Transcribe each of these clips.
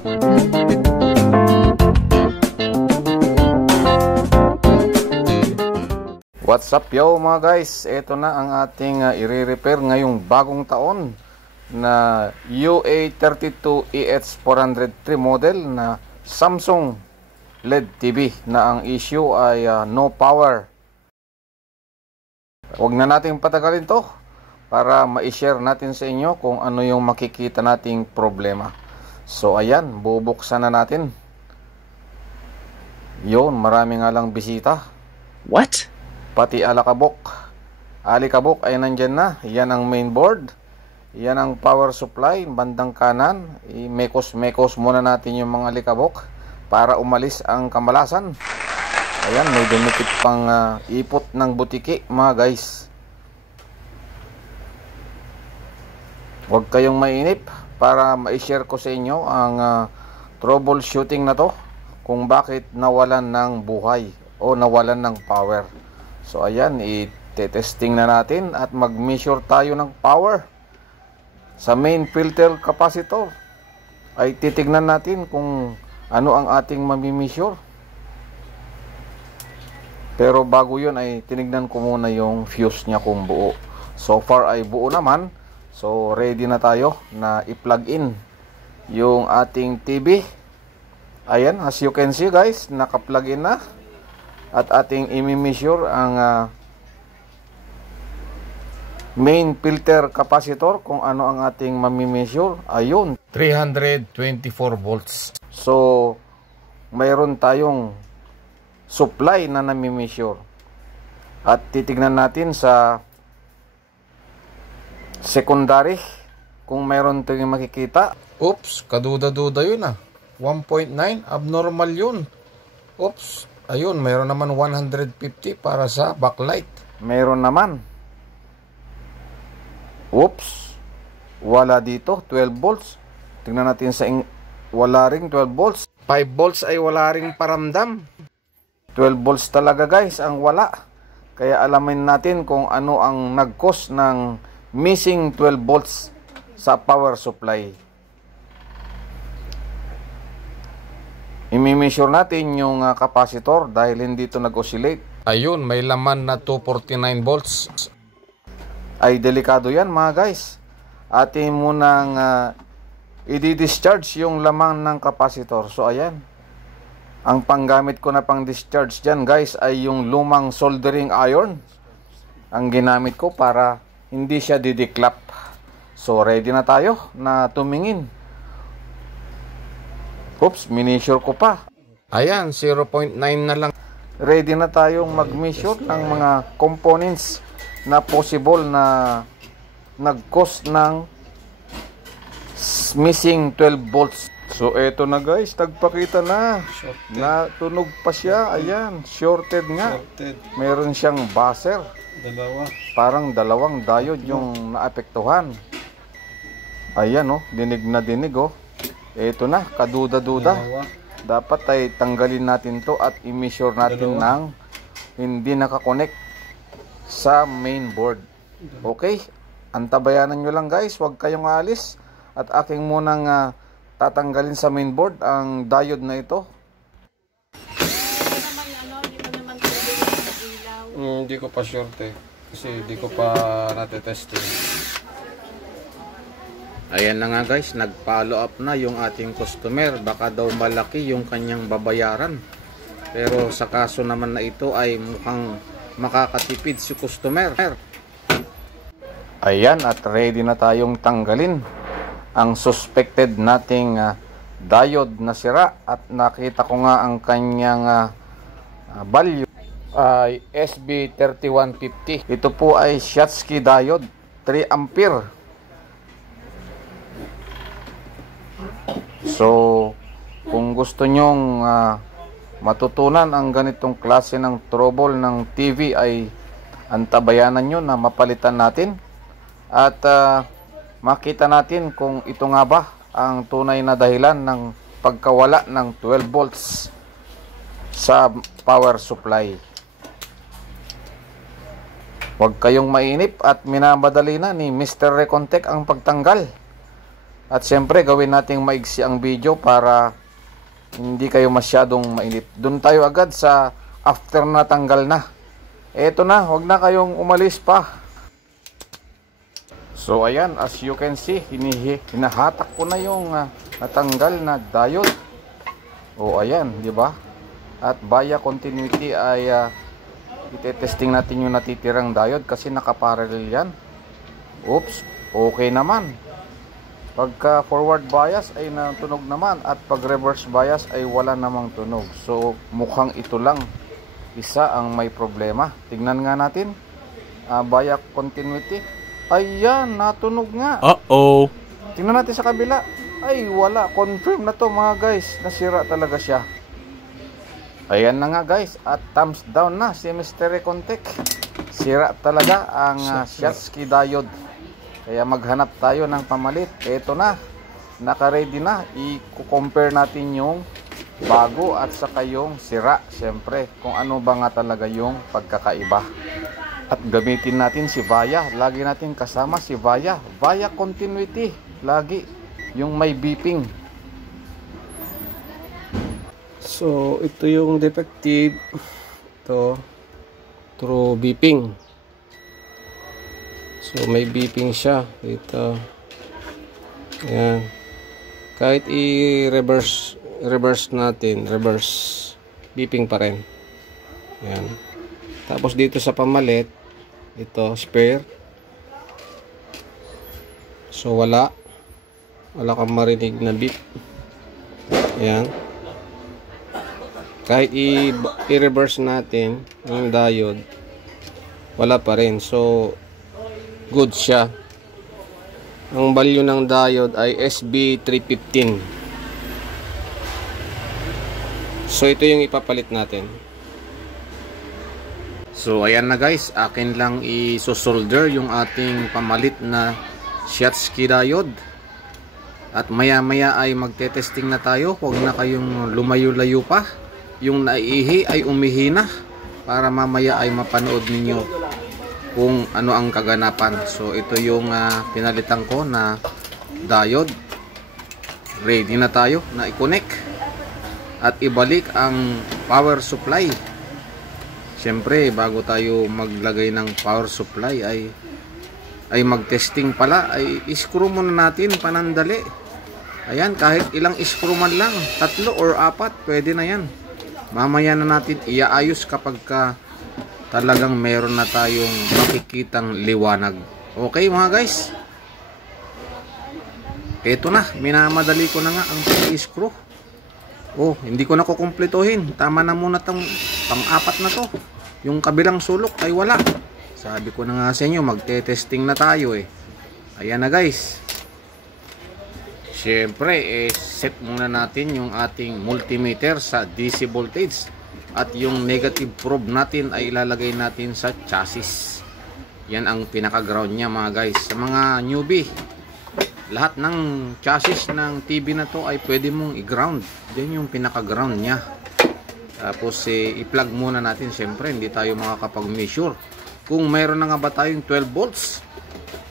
What's up yo mga guys, ito na ang ating i-repair ngayong bagong taon na UA32EH403 model na Samsung LED TV na ang issue ay no power. Huwag na nating patagalin to para ma-share natin sa inyo kung ano yung makikita nating problema. So ayan, bubuksan na natin. Yun, marami nga lang bisita. What? Pati alikabok ay nandyan na. Yan ang mainboard, yan ang power supply bandang kanan. I-mekos muna natin yung mga alikabok para umalis ang kamalasan. Ayan, may dumikit pang ipot ng butiki mga guys. Huwag kayong mainip para ma-share ko sa inyo ang troubleshooting na to, kung bakit nawalan ng buhay o nawalan ng power. So ayan, i-testing na natin at mag-measure tayo ng power sa main filter capacitor. Ay titignan natin kung ano ang ating mami-measure. Pero bago yun ay tinignan ko muna yung fuse niya kung buo. So far ay buo naman. So ready na tayo na i-plug in yung ating TV. Ayan, as you can see guys, naka-plug in na. At ating i-measure ang main filter capacitor, kung ano ang ating mami-measure. Ayun, 324 volts. So mayroon tayong supply na nami-measure. At titignan natin sa secondary kung mayroon tayong makikita. Oops, kaduda-duda yun 1.9, abnormal yun. Oops. Ayun, mayroon naman 150 para sa backlight. Mayroon naman. Oops. Wala dito, 12 volts. Tingnan natin sa wala ring 12 volts. 5 volts ay wala ring paramdam. 12 volts talaga guys ang wala. Kaya alamin natin kung ano ang nag-cause ng missing 12 volts sa power supply. I-measure natin yung capacitor dahil hindi ito nag-oscillate. Ayun, may laman na 249 volts. Ay delikado yan mga guys. Atin munang i-discharge yung laman ng capacitor. So ayan, ang panggamit ko na pang discharge dyan guys ay yung lumang soldering iron. Ang ginamit ko para hindi siya didiklap. So ready na tayo na tumingin. Oops, minisure ko pa. Ayan, 0.9 na lang. Ready na tayong mag-measure ng mga components na possible na nag-cause ng missing 12 volts. So eto na guys, tagpakita na. Shorted. Natunog pa siya. Ayan, shorted nga. Shorted. Meron siyang buzzer. Dalawa. Parang dalawang diode yung naapektuhan. Ayan dinig na dinig Ito na, kaduda-duda. Dapat ay tanggalin natin to at i-measure natin ng hindi nakakonect sa main board. Okay? Antabayanan nyo lang guys, huwag kayong aalis. At aking munang tatanggalin sa main board ang diode na ito. Hindi ko pa sure kasi hindi ko pa natetesting. Ayan na nga guys, nag-follow up na yung ating customer. Baka daw malaki yung kanyang babayaran. Pero sa kaso naman na ito ay mukhang makakatipid si customer. Ayan, at ready na tayong tanggalin ang suspected nating diode na sira. At nakita ko nga ang kanyang value ay SB3150. Ito po ay Schottky diode, 3 ampere. So, kung gusto nyong matutunan ang ganitong klase ng trouble ng TV ay antabayanan nyo na mapalitan natin at makita natin kung ito nga ba ang tunay na dahilan ng pagkawala ng 12 volts sa power supply. Huwag kayong mainip at minamadali na ni Mr. Recontech ang pagtanggal. At syempre, gawin nating maigsi ang video para hindi kayo masyadong mainip. Doon tayo agad sa after na tanggal na. Eto na, wag na kayong umalis pa. So ayan, as you can see, hinahatak ko na yung natanggal na diode. O ayan, di ba? At via continuity ay itetesting natin yung natitirang diode kasi nakaparallel yan. Oops, okay naman. Pagka forward bias ay natunog naman at pag reverse bias ay wala namang tunog. So mukhang ito lang isa ang may problema. Tignan nga natin via continuity. Ayan, natunog nga. Uh-oh. Tingnan natin sa kabila. Ay wala, confirm na to mga guys. Nasira talaga siya. Ayan na nga guys, at thumbs down na si Mr. Recontech. Sira talaga ang Schottky diode. Kaya maghanap tayo ng pamalit. Ito na, naka-ready na. I-compare natin yung bago at saka yung sira. Siyempre, kung ano ba nga talaga yung pagkakaiba. At gamitin natin si Via. Lagi natin kasama si Via. Via continuity. Lagi yung may beeping. So, ito yung defective. Ito, true beeping. So, may beeping siya. Ito. Ayan. Kahit i-reverse natin, reverse, beeping pa rin. Ayan. Tapos dito sa pamalit, ito, spare. So, wala kang marinig na beep. Ayan. Kahit i-reverse natin yung diode, wala pa rin. So, good siya. Ang value ng diode ay SB315. So, ito yung ipapalit natin. So, ayan na guys. Akin lang i-solder yung ating pamalit na Schottky diode. At maya-maya ay magte-testing na tayo. Huwag na kayong lumayo-layo pa. Yung naiihi ay umihi na para mamaya ay mapanood ninyo kung ano ang kaganapan. So ito yung pinalitan ko na diode. Ready na tayo na i-connect at ibalik ang power supply. Siyempre bago tayo maglagay ng power supply ay mag-testing pala, ay i-screw muna natin panandali. Ayan, kahit ilang screw man lang, 3 or 4, pwede na yan. Mamaya na natin iaayos kapag talagang meron na tayong makikitang liwanag. Okay mga guys? Ito na, minamadali ko na nga ang pag-screw. Oh, hindi ko na kukumplituhin. Tama na muna tong pang-4 na to. Yung kabilang sulok ay wala. Sabi ko na nga sa inyo, magte-testing na tayo eh. Ayan na guys. Siyempre, set muna natin yung ating multimeter sa DC voltage. At yung negative probe natin ay ilalagay natin sa chassis. Yan ang pinaka-ground niya mga guys. Sa mga newbie, lahat ng chassis ng TV na to ay pwede mong i-ground. Yan yung pinaka-ground niya. Tapos i-plug muna natin. Siyempre, hindi tayo makakapag-measure. Kung mayroon na nga ba tayong 12 volts,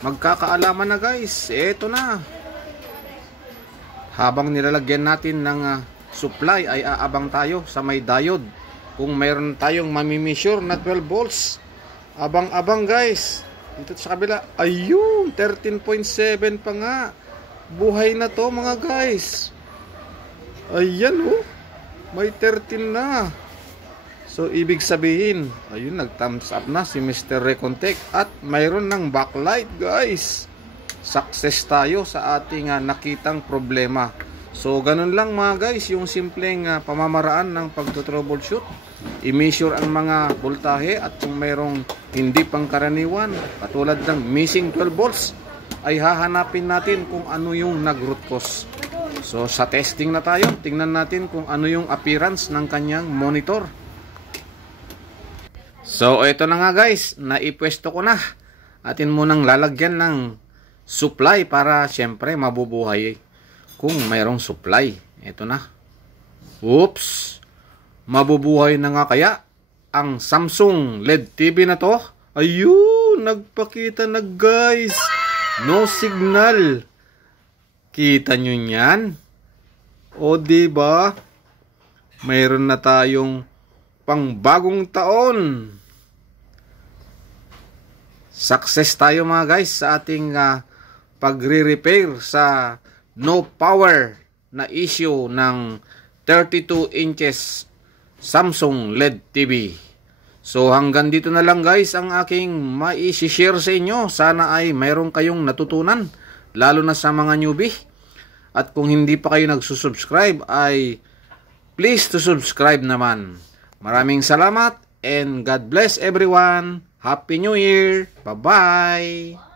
magkakaalaman na guys. Eto na. Habang nilalagyan natin ng supply ay aabang tayo sa may diode. Kung mayroon tayong mami-measure na 12 volts, abang-abang guys. Dito sa kabila, ayun, 13.7 pa nga. Buhay na to mga guys. Ayan oh, may 13 na. So ibig sabihin, ayun, nag-thumbs up na si Mr. Recontech at mayroon ng backlight guys. Success tayo sa ating nakitang problema. So ganun lang mga guys, yung simpleng pamamaraan ng pagto-troubleshoot. I-measure ang mga voltahe at kung mayroong hindi pangkaraniwan katulad ng missing 12 volts ay hahanapin natin kung ano yung nag-root cause. So sa testing na tayo, tingnan natin kung ano yung appearance ng kanyang monitor. So ito na nga guys, naipwesto ko na. Atin munang lalagyan ng supply para syempre mabubuhay kung mayroong supply. Ito na. Oops. Mabubuhay na nga kaya ang Samsung LED TV na to. Ayun, nagpakita na guys. No signal. Kita nyo yan? O diba? Mayroon na tayong pangbagong taon. Success tayo mga guys sa ating pagre-repair sa no power na issue ng 32 inches Samsung LED TV. So hanggang dito na lang guys ang aking mai-share sa inyo. Sana ay mayroon kayong natutunan, lalo na sa mga newbie. At kung hindi pa kayo nagsusubscribe ay please to subscribe naman. Maraming salamat and God bless everyone. Happy New Year. Bye-bye.